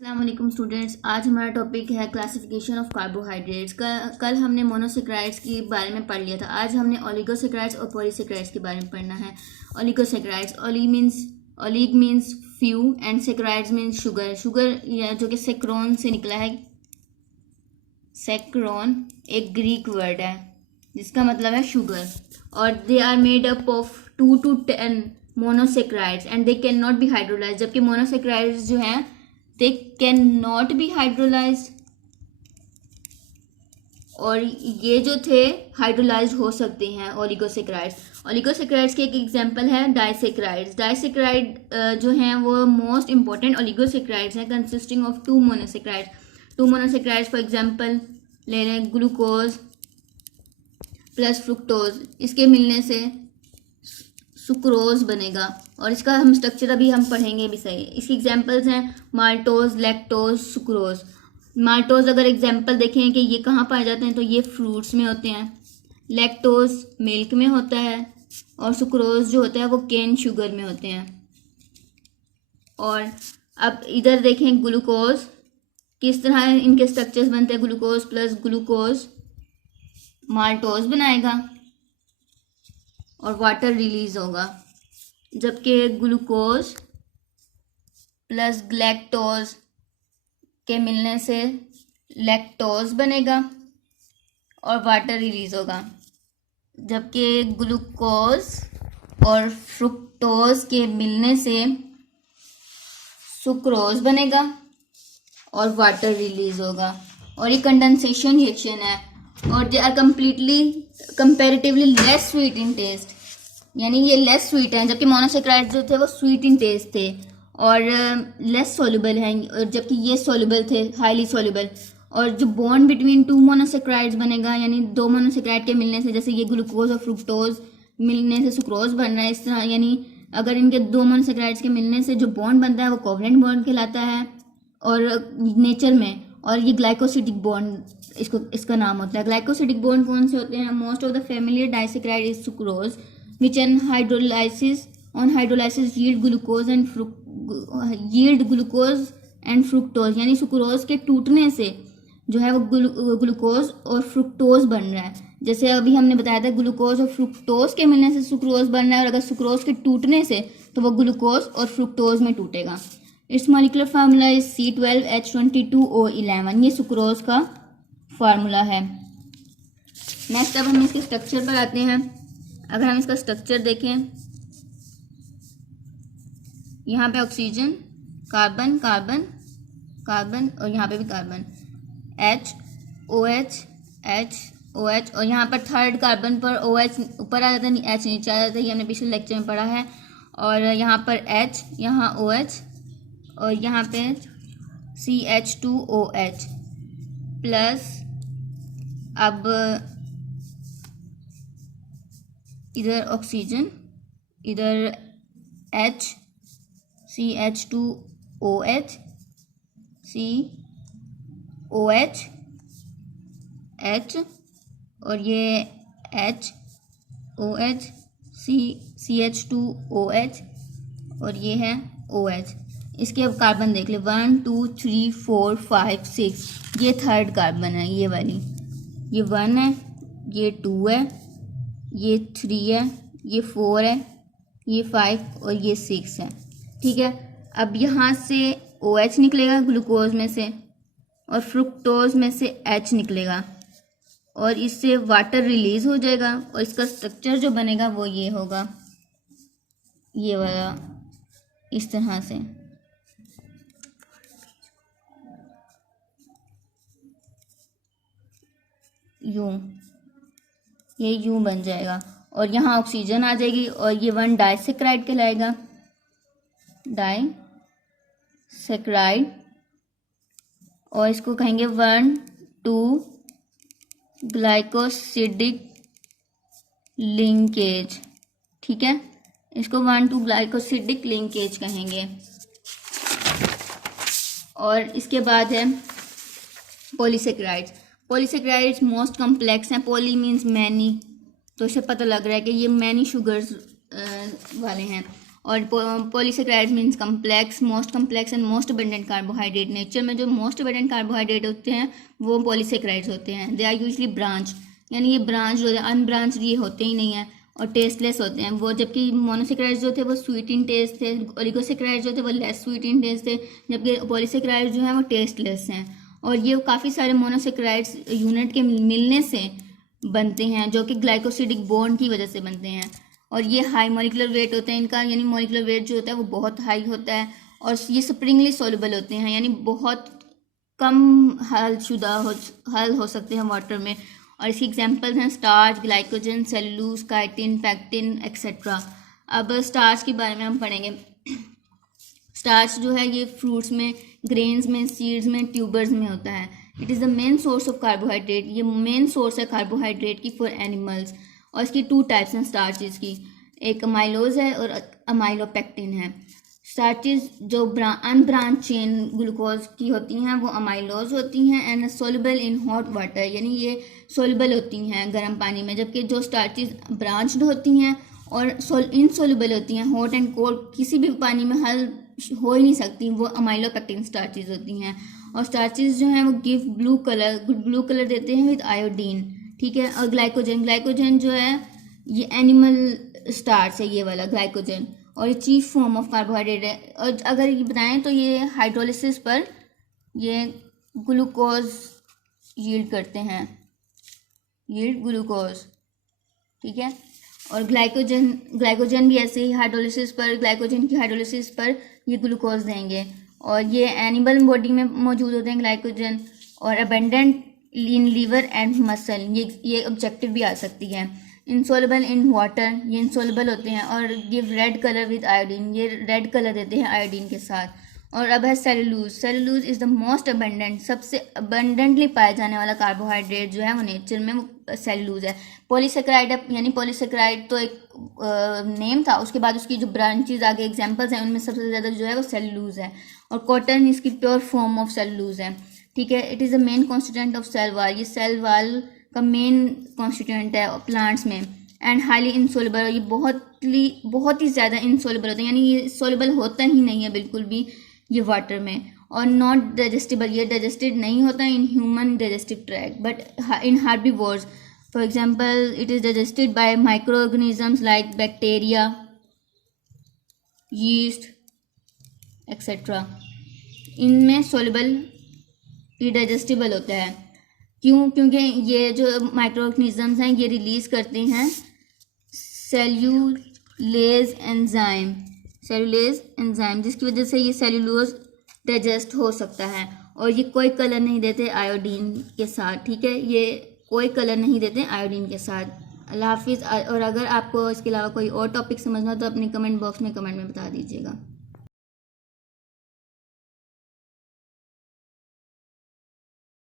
अस्सलाम स्टूडेंट्स, आज हमारा टॉपिक है क्लासिफिकेशन ऑफ कार्बोहाइड्रेट्स। कल हमने मोनोसेक्राइड्स के बारे में पढ़ लिया था। आज हमने ओलिगोसेक्राइड्स और पॉलीसेक्राइड्स के बारे में पढ़ना है। Oligosaccharides, olig means few and saccharides means sugar. Sugar या जो कि सेक्रोन से निकला है। सेक्रोन एक ग्रीक वर्ड है जिसका मतलब है शुगर, और they are made up of 2 to 10 monosaccharides and they can not be hydrolyse. जबकि मोनोसेक्राइड्स जो हैं they cannot be hydrolyzed, और ये जो थे हाइड्रोलाइज्ड हो सकते हैं ओलिगोसेक्राइड्स। ओलिगोसेक्राइड्स के एक एग्जांपल है डाइसेक्राइड्स। डाइसेक्राइड जो हैं वो मोस्ट इंपॉर्टेंट ओलिगोसेक्राइड्स हैं consisting of 2 monosaccharides. 2 monosaccharides for example ले लें ग्लूकोज प्लस फ्रुक्टोज, इसके मिलने से सुक्रोज बनेगा, और इसका हम स्ट्रक्चर अभी हम पढ़ेंगे भी सही। इसकी एग्जांपल्स हैं माल्टोज, लैक्टोज, सुक्रोज। माल्टोज अगर एग्जांपल देखें कि ये कहाँ पाए जाते हैं तो ये फ्रूट्स में होते हैं। लैक्टोज मिल्क में होता है, और सुक्रोज जो होता है वो केन शुगर में होते हैं। और अब इधर देखें ग्लूकोज, किस तरह इनके स्ट्रक्चर्स बनते हैं। ग्लूकोज प्लस ग्लूकोज माल्टोज बनाएगा और वाटर रिलीज होगा, जबकि ग्लूकोज प्लस ग्लैक्टोज के मिलने से लैक्टोज बनेगा और वाटर रिलीज होगा, जबकि ग्लूकोज और फ्रुक्टोज के मिलने से सुक्रोज बनेगा और वाटर रिलीज होगा। और ये कंडेंसेशन रिएक्शन है, और they are comparatively less sweet in taste, यानी ये लेस स्वीट हैं। जबकि मोनोसेक्राइड्स जो थे वो स्वीट इन टेस्ट थे और लेस सॉल्युबल हैं, और जबकि ये सॉल्युबल थे, हाईली सॉल्युबल। और जो बॉन्ड बिटवीन 2 मोनोसेक्राइड्स बनेगा, यानी 2 मोनोसेक्राइड के मिलने से, जैसे ये ग्लूकोज और फ्रुक्टोज मिलने से सुक्रोज बन रहा है, इस तरह यानी अगर इनके 2 मोनोसेक्राइड्स के मिलने से जो बॉन्ड बनता है वो कोवलेंट बॉन्ड कहलाता है और नेचर में। और ये ग्लाइकोसिडिक बॉन्ड इसका नाम होता है। ग्लाइकोसिडिक बॉन्ड कौन से होते हैं? Most of the familiar disaccharide is sucrose which on hydrolysis yield glucose and fructose, यानी सुक्रोज के टूटने से जो है वो ग्लूकोज और फ्रुक्टोज बन रहा है। जैसे अभी हमने बताया था ग्लूकोज और फ्रुक्टोज के मिलने से सुक्रोज बन रहा है, और अगर सुक्रोज के टूटने से तो वो ग्लूकोज और फ्रुक्टोज में टूटेगा। It's molecular formula is C12H22O11। ये सुक्रोज का फार्मूला है। नेक्स्ट अब हम इसके स्ट्रक्चर पर आते हैं। अगर हम इसका स्ट्रक्चर देखें, यहाँ पे ऑक्सीजन, कार्बन कार्बन कार्बन, और यहाँ पे भी carbon, H OH H OH, और यहाँ पर थर्ड कार्बन पर OH ऊपर आ जाता है, H नीचे आ जाता है, ये हमने पिछले लेक्चर में पढ़ा है। और यहाँ पर H, यहाँ OH, और यहाँ पे CH2OH प्लस, अब इधर ऑक्सीजन, इधर H CH2OH COH H, और ये HOH CH2OH, और ये है OH। इसके अब कार्बन देख ले, 1 2 3 4 5 6, ये थर्ड कार्बन है, ये वाली, ये 1 है, ये 2 है, ये 3 है, ये 4 है, ये 5 और ये 6 है। ठीक है, अब यहाँ से OH निकलेगा ग्लूकोज में से, और फ्रुक्टोज में से H निकलेगा, और इससे वाटर रिलीज हो जाएगा, और इसका स्ट्रक्चर जो बनेगा वो ये होगा, ये वाला, इस तरह से। यूं, ये यूं बन जाएगा, और यहाँ ऑक्सीजन आ जाएगी, और ये 1 डाइसेक्राइड कहलाएगा, डाइसेक्राइड। और इसको कहेंगे 1 2 ग्लाइकोसिडिक लिंकेज। ठीक है, इसको 1 2 ग्लाइकोसिडिक लिंकेज कहेंगे। और इसके बाद है पॉलीसेक्राइड्स। पॉलीसेक्राइड्स मोस्ट कॉम्प्लेक्स हैं। पॉली मीन्स मैनी, तो इससे पता लग रहा है कि ये मैनी शुगर्स वाले हैं। और polysaccharides means complex and most abundant carbohydrate. Nature में जो मोस्ट अबंडेंट कार्बोहाइड्रेट होते हैं वो पॉलीसेक्राइड्स होते हैं। दे आर यूजली ब्रांच, यानी ये ब्रांच अनब्रांच ये होते ही नहीं है, और टेस्टलेस होते हैं वो, जबकि मोनोसेक्राइड्स जो थे वो स्वीट इन टेस्ट थे, ओलिगोसेक्राइड्स जो थे वो लेस स्वीट इन टेस्ट थे, जबकि पॉलीसेक्राइड्स जो हैं वो टेस्टलेस हैं। और ये काफ़ी सारे मोनोसेक्राइड्स यूनिट के मिलने से बनते हैं, जो कि ग्लाइकोसिडिक बॉन्ड की वजह से बनते हैं। और ये हाई मॉलिकुलर वेट होता है इनका, यानी मॉलिकुलर वेट जो होता है वो बहुत हाई होता है, और ये स्प्रिंगली सोल्युबल होते हैं, यानी बहुत कम हल हो सकते हैं वाटर में। और इसकी एग्जांपल्स हैं starch, glycogen, cellulose, chitin, pectin etcetera. अब स्टार्च के बारे में हम पढ़ेंगे। स्टार्च जो है ये फ्रूट्स में, ग्रेन्स में, सीड्स में, ट्यूबर्स में होता है। It is the main source of carbohydrate, ये मेन सोर्स है कार्बोहाइड्रेट की फॉर एनिमल्स। और इसकी 2 टाइप्स हैं स्टार्चेस की, एक अमाइलोज है और अमाइलोपेक्टिन है। स्टार्चेस जो अनब्रांच चेन ग्लूकोज की होती हैं वो अमाइलोज होती हैं, and soluble in hot water, यानी ये सोल्युबल होती हैं गर्म पानी में, जबकि जो स्टार्चेस ब्रांच्ड होती हैं और इनसोल्युबल होती हैं हॉट एंड कोल्ड, किसी भी पानी में हल हो ही नहीं सकती, वो अमाइलोपेक्टिन स्टार्चेस होती हैं। और स्टार्चेस जो हैं वो गिव ब्लू कलर देते हैं विद आयोडीन, ठीक है। और ग्लाइकोजन जो है ये एनिमल स्टार्च है, ये वाला ग्लाइकोजन, और ये चीफ फॉर्म ऑफ कार्बोहाइड्रेट है। और अगर ये बताएं तो ये हाइड्रोलिसिस पर ये ग्लूकोज यील्ड करते हैं, यील्ड ग्लूकोज, ठीक है। और ग्लाइकोजन भी ऐसे ही हाइड्रोलिसिस पर, ग्लाइकोजन की हाइड्रोलिसिस पर ये ग्लूकोज देंगे। और ये एनिमल बॉडी में मौजूद होते हैं ग्लाइकोजन, और abundant in liver and muscle, ये ऑब्जेक्टिव भी आ सकती है। इंसोल्युबल इन वाटर, ये इंसोल्युबल होते हैं। और give red colour with iodine, ये रेड कलर देते हैं आयोडीन के साथ। और अब है cellulose is the most abundant, सबसे अबेंडेंटली पाया जाने वाला कार्बोहाइड्रेट जो है वो नेचर में वो सेलुलोज है। पॉलीसेक्राइड है, यानी पॉलीसेक्राइड तो एक नेम था, उसके बाद उसकी जो ब्रांचेज आगे एग्जांपल्स हैं उनमें सबसे ज़्यादा जो है वो सेलुलोज है। और कॉटन इसकी प्योर फॉर्म ऑफ सेलुलोज है, ठीक है। It is the main constituent of cell wall, ये सेल वॉल का मेन कॉन्स्टिट्यूएंट है प्लांट्स में। एंड हाईली इंसोल्युबल, ये बहुत ही ज़्यादा इंसोल्युबल होते हैं, यानी ये सोल्युबल होता ही नहीं है बिल्कुल भी ये वाटर में। और नॉट डाइजेस्टेबल, ये डाइजेस्टेड नहीं होता in human digestive tract, but in herbivores for example it is digested by micro organisms like bacteria, yeast etcetera. इनमें सोल्युबल, ये डाइजेस्टेबल होता है। क्योंकि ये जो माइक्रो ऑर्गेनिजम्स हैं ये रिलीज करते हैं सेल्यूलेज एंजाइम, जिसकी वजह से ये सेल्यूलोज डाइजेस्ट हो सकता है। और ये कोई कलर नहीं देते आयोडीन के साथ, ठीक है, ये कोई कलर नहीं देते आयोडीन के साथ। अल्लाह हाफिज़। और अगर आपको इसके अलावा कोई और टॉपिक समझना हो तो अपने कमेंट बॉक्स में कमेंट में बता दीजिएगा।